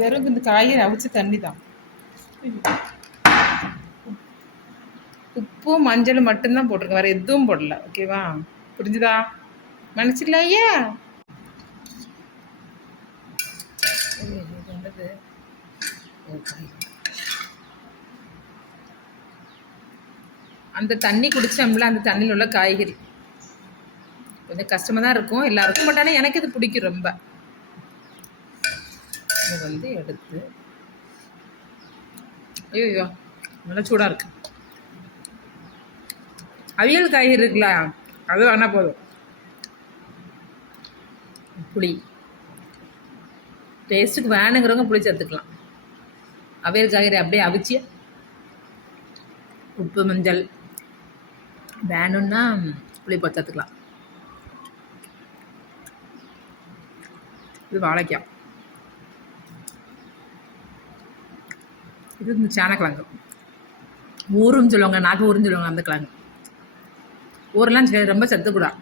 வெறும் இந்த காய்கறி அவிச்ச தண்ணி தான். உப்பும் மஞ்சளும் மட்டும்தான் போட்டிருக்கேன், வேறு எதுவும் போடல. ஓகேவா? புரிஞ்சுதா? மன்னிச்சிடலையா? அந்த தண்ணி குடிச்சோம்ல, அந்த தண்ணியில் உள்ள காய்கறி கொஞ்சம் கஷ்டமாக தான் இருக்கும் எல்லாருக்கும், பட் ஆனால் எனக்கு இது பிடிக்கும் ரொம்ப. இதை வந்து எடுத்து, ஐயோ நல்லா சூடாக இருக்கு. அவியல் காய்கறி இருக்குல்ல, அது வேணா போதும். புளி டேஸ்ட்டுக்கு வேணுங்கிறவங்க புளி சேர்த்துக்கலாம். அவியல் காய்கறி அப்படியே அவிச்சு உப்பு மஞ்சள் வேணும்னா புளி போட்டு சேர்த்துக்கலாம். இது வாழைக்காய், இது இந்த சேனக்கிழங்கு, ஊருன்னு சொல்லுவாங்க, நாக்கு ஊருன்னு சொல்லுவாங்க. அந்த கிழங்கு ஊரெல்லாம் ரொம்ப சத்துக்கூடாது.